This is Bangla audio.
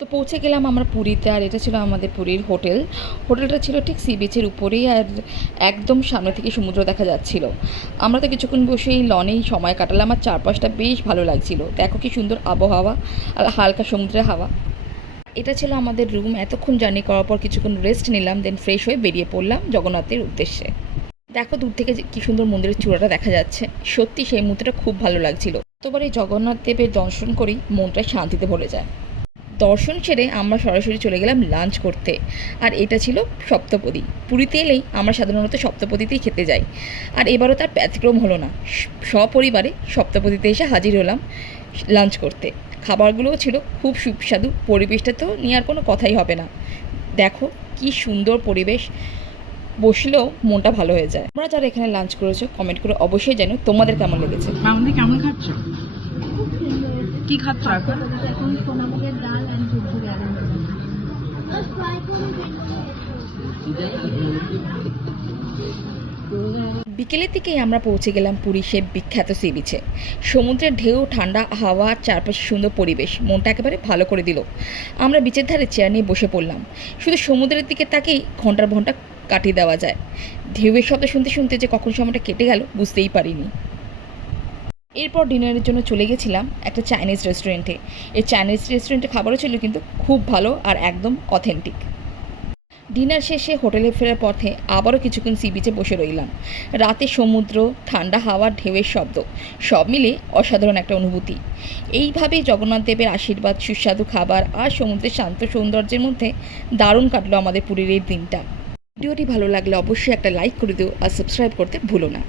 তো পৌঁছে গেলাম আমরা পুরীতে, আর এটা ছিল আমাদের পুরীর হোটেল। হোটেলটা ছিল ঠিক সি বিচের উপরেই, আর একদম সামনে থেকে সমুদ্র দেখা যাচ্ছিল। আমরা তো কিছুক্ষণ বসে এই লনেই সময় কাটালাম, আর চারপাশটা বেশ ভালো লাগছিল। দেখো কি সুন্দর আবহাওয়া আর হালকা সমুদ্রের হাওয়া। এটা ছিল আমাদের রুম। এতক্ষণ জার্নি করার পর কিছুক্ষণ রেস্ট নিলাম, দেন ফ্রেশ হয়ে বেরিয়ে পড়লাম জগন্নাথের উদ্দেশ্যে। দেখো দূর থেকে কি সুন্দর মন্দিরের চূড়াটা দেখা যাচ্ছে, সত্যি সেই মুহূর্তটা খুব ভালো লাগছিল। তোবার এই জগন্নাথ দেবের দর্শন করেই মনটা শান্তিতে ভরে যায়। দর্শন সেরে আমরা সরাসরি চলে গেলাম লাঞ্চ করতে, আর এটা ছিল সপ্তপদী। পুরীতে এলেই আমরা সাধারণত সপ্তপদীতেই খেতে যাই, আর এবারও তার ব্যতিক্রম হলো না। সপরিবারে সপ্তপদীতে এসে হাজির হলাম লাঞ্চ করতে। খাবারগুলোও ছিল খুব সুস্বাদু, পরিবেশটা তো নিয়ে আর কোনো কথাই হবে না। দেখো কি সুন্দর পরিবেশ, বসলেও মনটা ভালো হয়ে যায়। তোমরা যারা এখানে লাঞ্চ করেছো কমেন্ট করে অবশ্যই জানো তোমাদের কেমন লেগেছে। মামনি কেমন খাচ্ছ? কি খাচ্ছ এখন? এখন সোনামুগের ডাল আর ঝুরঝুরি আলু। বিকেলের দিকেই আমরা পৌঁছে গেলাম পুরী সে বিখ্যাত সি বিচে। সমুদ্রের ঢেউ, ঠান্ডা হাওয়া, চারপাশে সুন্দর পরিবেশ মনটা একেবারে ভালো করে দিল। আমরা বিচের ধারে চেয়ার নিয়ে বসে পড়লাম। শুধু সমুদ্রের দিকে তাকেই ঘন্টার ঘন্টা কাটিয়ে দেওয়া যায়। ঢেউয়ের শব্দ শুনতে শুনতে যে কখন সময়টা কেটে গেল বুঝতেই পারিনি। এরপর ডিনারের জন্য চলে গেছিলাম একটা চাইনিজ রেস্টুরেন্টে। এই চাইনিজ রেস্টুরেন্টে খাবারও ছিল কিন্তু খুব ভালো আর একদম অথেন্টিক। ডিনার শেষে হোটেলে ফেরার পথে আবারও কিছুক্ষণ সি বিচে বসে রইলাম। রাতে সমুদ্র, ঠান্ডা হাওয়া, ঢেউয়ের শব্দ সব মিলে অসাধারণ একটা অনুভূতি। এইভাবেই জগন্নাথ দেবের আশীর্বাদ, সুস্বাদু খাবার আর সমুদ্রের শান্ত সৌন্দর্যের মধ্যে দারুণ কাটলো আমাদের পুরীর এই দিনটা। ভিডিওটি ভালো লাগলে অবশ্যই একটা লাইক করে দিও, আর সাবস্ক্রাইব করতে ভুলো না।